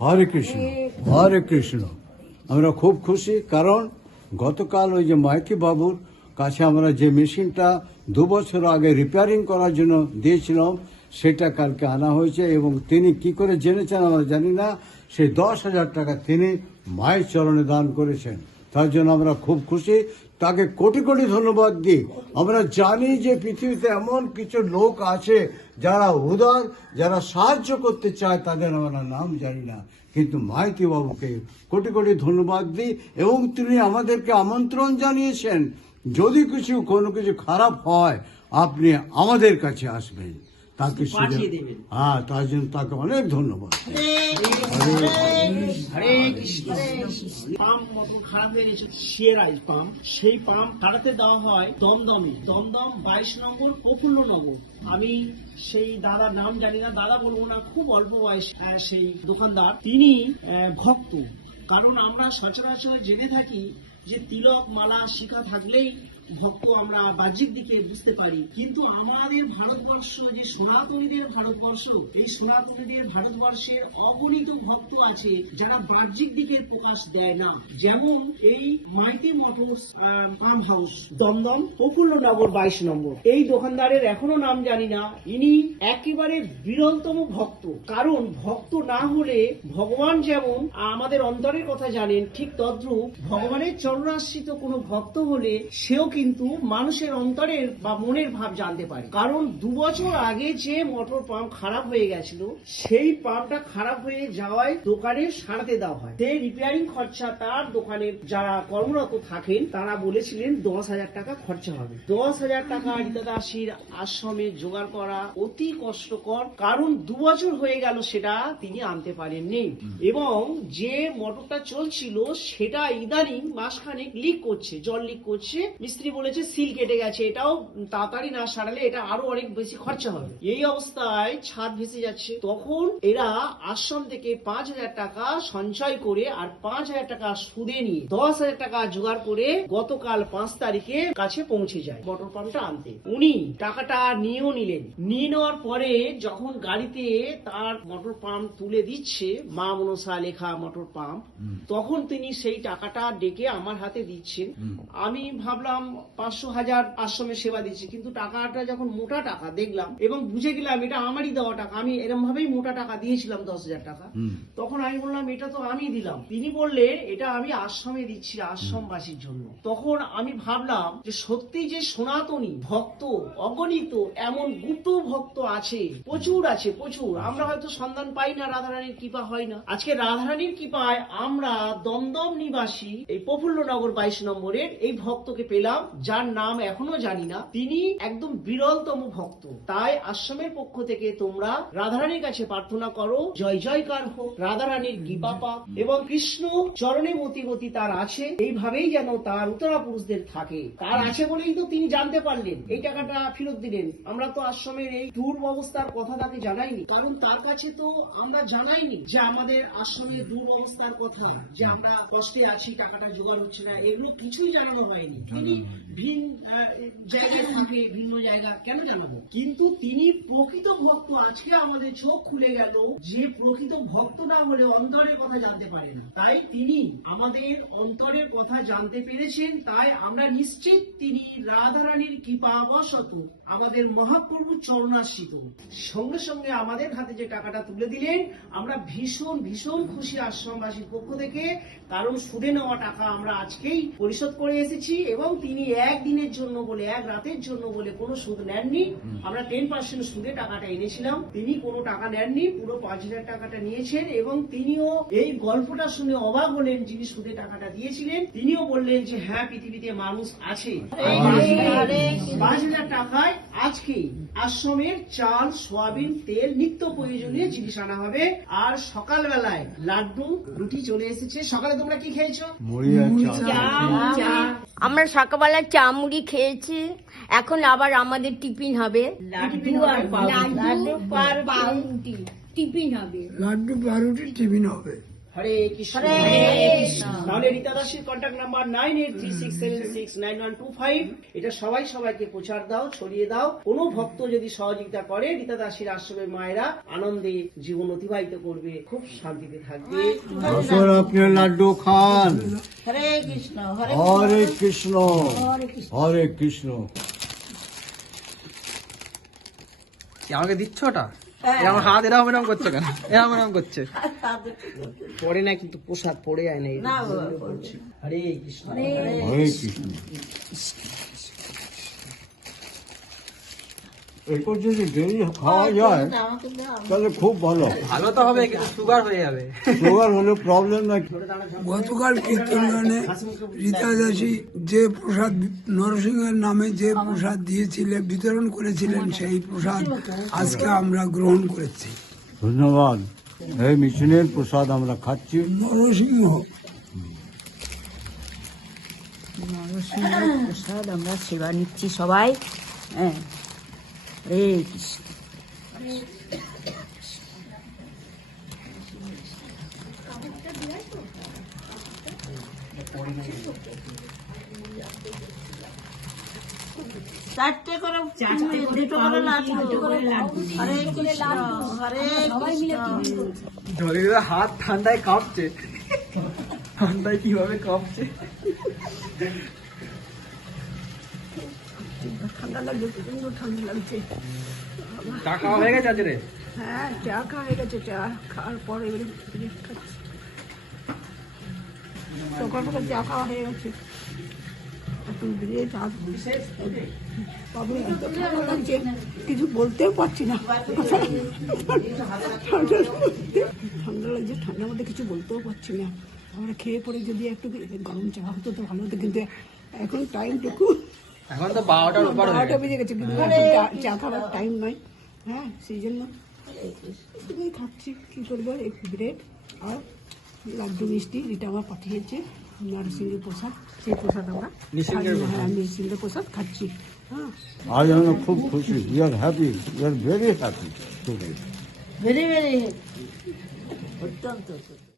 হরে কৃষ্ণ, হরে কৃষ্ণ। আমরা খুব খুশি, কারণ গতকাল ওই যে মাইতি বাবুর কাছে আমরা যে মেশিনটা 2 বছর আগে রিপেয়ারিং করার জন্য দিয়েছিলাম, সেটা কালকে আনা হয়েছে। এবং তিনি কি করে জেনেছেন আমরা জানি না, সেই 10,000 টাকা তিনি মায়ের চরণে দান করেছেন। তার জন্য আমরা খুব খুশি, তাকে কোটি কোটি ধন্যবাদ দিই। আমরা জানি যে পৃথিবীতে এমন কিছু লোক আছে যারা উদার, যারা সাহায্য করতে চায়, তাদের আমরা নাম জানি না, কিন্তু মাইতি বাবুকে কোটি কোটি ধন্যবাদ দিই। এবং তিনি আমাদেরকে আমন্ত্রণ জানিয়েছেন, যদি কোনো কিছু খারাপ হয় আপনি আমাদের কাছে আসবেন, তাকে হ্যাঁ, তার জন্য তাকে অনেক ধন্যবাদ। হরে কৃষ্ণ। পাম্প মতন খারাপ হয়ে গেছে, শিয়ারাইজ পাম্প, সেই পাম্প কাটাতে দেওয়া হয় দমদমে, দমদম 22 নম্বর প্রফুল্লনগর। আমি সেই দাদার নাম জানি না, দাদা বলবো না, খুব অল্প বয়স সেই দোকানদার। তিনি ভক্ত। কারণ আমরা সচরাচর জেনে থাকি যে তিলক মালা শিখা থাকলেই ভক্ত আমরা বাহ্যিক দিকে বুঝতে পারি, কিন্তু আমাদের ভারতবর্ষ যে সনাতনীদের ভারতবর্ষ, এই সনাতনীদের ভারতবর্ষের অগণিত ভক্ত আছে যারা বাহ্যিক দিকের প্রকাশ দেয় না। যেমন এই Maiti motors pump house, Dumdum Prafullanagar 22 number. এই দোকানদারের এখনো নাম জানি না। ইনি একেবারে বিরলতম ভক্ত। কারণ ভক্ত না হলে ভগবান যেমন আমাদের অন্তরের কথা জানেন, ঠিক তদ্রূপ ভগবানের চরণাশ্রিত কোনো ভক্ত হলে সেও কিন্তু মানুষের অন্তরের বা মনের ভাব জানতে পারে। কারণ 2 বছর আগে যে মোটর পাম্প খারাপ হয়ে গেছিল, সেই পাম্পটা খারাপ হয়ে যাওয়ায় দোকানে সারাতে দেওয়া হয়। সেই রিপেয়ারিং খরচা তার দোকানের যারা কর্মরত থাকেন তারা বলেছিলেন 10,000 টাকা খরচা হবে। 10,000 টাকা রীতাদাসীর আশ্রমে জোগাড় করা অতি কষ্টকর, কারণ 2 বছর হয়ে গেল সেটা তিনি আনতে পারেননি। এবং যে মোটরটা চলছিল সেটা ইদানিং মাসখানেক লিক করছে, জল লিক করছে। মিস্ত্রি বলেছে সিল কেটে গেছে, এটাও তাড়াতাড়ি না সারালে এটা আরো অনেক বেশি খরচা হবে। এই অবস্থায় ছাদ ভেসে যাচ্ছে। তখন এরা আশ্রম থেকে 5,000 টাকা সঞ্চয় করে আর 5,000 টাকা সুদে নিয়ে 10,000 টাকা জোগাড় করে গতকাল 5 তারিখে কাছে পৌঁছে যায় মোটর পাম্পটা আনতে। উনি টাকাটা নিয়েও নিলেন। নিয়ে নেওয়ার পরে যখন গাড়িতে তার মোটর পাম্প তুলে দিচ্ছে, মা মনসা লেখা মোটর পাম্প, তখন তিনি সেই টাকাটা ডেকে আমার হাতে দিচ্ছেন। আমি ভাবলাম 500,000 আশ্রমে সেবা দিচ্ছি, কিন্তু টাকাটা যখন মোটা টাকা দেখলাম এবং বুঝে গেলাম এটা আমারই দেওয়া টাকা, আমি এরকম ভাবেই মোটা টাকা দিয়েছিলাম 10,000 টাকা, তখন আমি বললাম এটা তো আমি দিলাম। তিনি বললেন এটা আমি আশ্রমে দিচ্ছি আশ্রমবাসীর জন্য। তখন আমি ভাবলাম যে সত্যি যে সনাতনী ভক্ত অগণিত এমন গুপ্ত ভক্ত আছে, প্রচুর আছে, প্রচুর। আমরা হয়তো সন্ধান পাই না, রাধারানীর কৃপা হয় না। আজকে রাধারানীর কৃপায় আমরা দমদম নিবাসী এই প্রফুল্লনগর 22 নম্বরের এই ভক্তকে পেলাম, যার নাম এখনো জানি না। তিনি একদম বিরলতম ভক্ত। তাই আশ্রমের পক্ষ থেকে তোমরা রাধারানীর কাছে প্রার্থনা করো, জয় জয়কার হোক, রাধারানীর কৃপা পাক এবং কৃষ্ণ চরণে মতি গতি তার আছে, এইভাবেই যেন তার উত্তরা পুরুষদের থাকে। তার আছে বলেই তো তিনি জানতে পারলেন, এই টাকাটা ফেরত দিলেন। আমরা তো আশ্রমের এই দুরবস্থার কথা তাকে জানাইনি, কারণ তার কাছে তো আমরা জানাইনি যে আমাদের আশ্রমের দুরবস্থার কথা, যে আমরা কষ্টে আছি, টাকাটা জোগাড় হচ্ছে না, এগুলো কিছুই জানানো হয়নি। তিনি ভিন্ন জায়গায় থাকে, ভিন্ন জায়গা, কেন জানাবো? কিন্তু তিনি প্রকৃত ভক্ত। আজকে আমাদের চোখ খুলে গেল যে প্রকৃত ভক্ত না হলে অন্তরের কথা জানতে পারে না। তাই তিনি আমাদের অন্তরের কথা জানতে পেরেছেন। তাই আমরা নিশ্চিত তিনি রাধারানীর কৃপাবশত আমাদের মহাপ্রভু চরণাশ্রিত। সঙ্গে সঙ্গে আমাদের হাতে যে টাকাটা তুলে দিলেন, আমরা ভীষণ ভীষণ খুশি আশ্রমবাসীর পক্ষ থেকে। কারণ সুদে নেওয়া টাকা আমরা আজকেই পরিশোধ করে এসেছি এবং তিনি একদিনের জন্য বলে, এক রাতের জন্য বলে কোনো সুদ নেননি। আমরা 10% সুদে টাকাটা এনেছিলাম, তিনি কোনো টাকা নেননি, পুরো 5,000 টাকাটা নিয়েছেন। এবং তিনিও এই গল্পটা শুনে অবাক হলেন, যিনি সুদে টাকাটা দিয়েছিলেন। তিনিও বললেন যে হ্যাঁ, পৃথিবীতে মানুষ আছে। 5,000 টাকায় আজকে আশ্রমের চাল, সোয়াবিন, তেল, নিত্য প্রয়োজনীয় জিনিস আনা হবে। আর সকালবেলায় লাড্ডু রুটি চলে এসেছে। সকালে তোমরা কি খেয়েছো? আমরা সকালবেলা চা মুড়ি খেয়েছি। এখন আবার আমাদের টিফিন হবে, লাড্ডু পাউরুটি টিফিন হবে, লাড্ডু পাউরুটি টিফিন হবে। হরে কৃষ্ণ। তাহলে রীতা দাসীর কন্ট্যাক্ট নাম্বার 9836769125। এটা সবাই সবাইকে প্রচার দাও, ছড়িয়ে দাও। কোনো ভক্ত যদি সহযোগিতা করে, রীতা দাসীর আশ্রমের মায়েরা আনন্দে জীবন অতিবাহিত করবে, খুব শান্তিতে থাকবে। আসুন আপনি লাড্ডু খান। হরে কৃষ্ণ হরে হরে কৃষ্ণ হরে কৃষ্ণ। আমাকে দিচ্ছ ওটা? এরকম হাত এরকম করছে কেন? এরকম করছে। পড়ে না কিন্তু প্রসাদ পড়ে যায় না। না হরে কৃষ্ণ। হরে কৃষ্ণ। এরপর যদি ডেলি খাওয়া যায় আমাকে দাও। তাহলে খুব ভালো। ভালো তো হবে কিন্তু সুগার হয়ে যাবে। সুগার হলে প্রবলেম নাই। গতকাল কীর্তনগানে রীতা দাসী যে প্রসাদ নরসিংহের নামে যে প্রসাদ দিয়েছিলেন, বিতরণ করেছিলেন, সেই প্রসাদ আজকে আমরা গ্রহণ করেছি। ধন্যবাদ। এই মিশনের প্রসাদ আমরা খাচ্ছি। নরসিংহ নরসিংহের প্রসাদ আমরা সেবা নিচ্ছি সবাই। হ্যাঁ হরে কৃষ্ণ। চারটে করে দুটো করে লাড্ডু। হরে কৃষ্ণ হরে কৃষ্ণ। ধরে হাত ঠান্ডায় কাঁপছে। ঠান্ডায় কিভাবে কাঁপছে? ঠান্ডা লাগছে, প্রচন্ড ঠান্ডা লাগছে। চা খাওয়া হয়ে গেছে আজরে? হ্যাঁ, চা খাওয়া হয়ে গেছে। চা খাওয়ার পরে এবারে ব্রেড খাচ্ছি। সকালবেলা চা খাওয়া হয়ে গেছে, এখন ব্রেড আর তবে এত ঠান্ডা লাগছে, কিছু বলতেও পারছি না। ঠান্ডা লাগছে, ঠান্ডার মধ্যে কিছু বলতেও পারছি না। আমরা খেয়ে পরে যদি একটু গরম চা হতো তো ভালো হতো, কিন্তু এখন টাইমটুকু এখন তো 12টার উপর হয়ে 12টা গেছে। বেজে গেছে, কিন্তু এখন চা খাওয়ার টাইম নয়। হ্যাঁ, সেই জন্য একটুখানি খাচ্ছি। কী করবো, একটু ব্রেড আর লাড্ডু মিষ্টি, এটা আমার পাঠিয়েছে নরসিংহের প্রসাদ। সেই প্রসাদ আমরা হ্যাঁ নরসিংহের প্রসাদ খাচ্ছি। হ্যাঁ, আজ আমরা খুব খুশি। We are happy, we are very happy today. Very very অত্যন্ত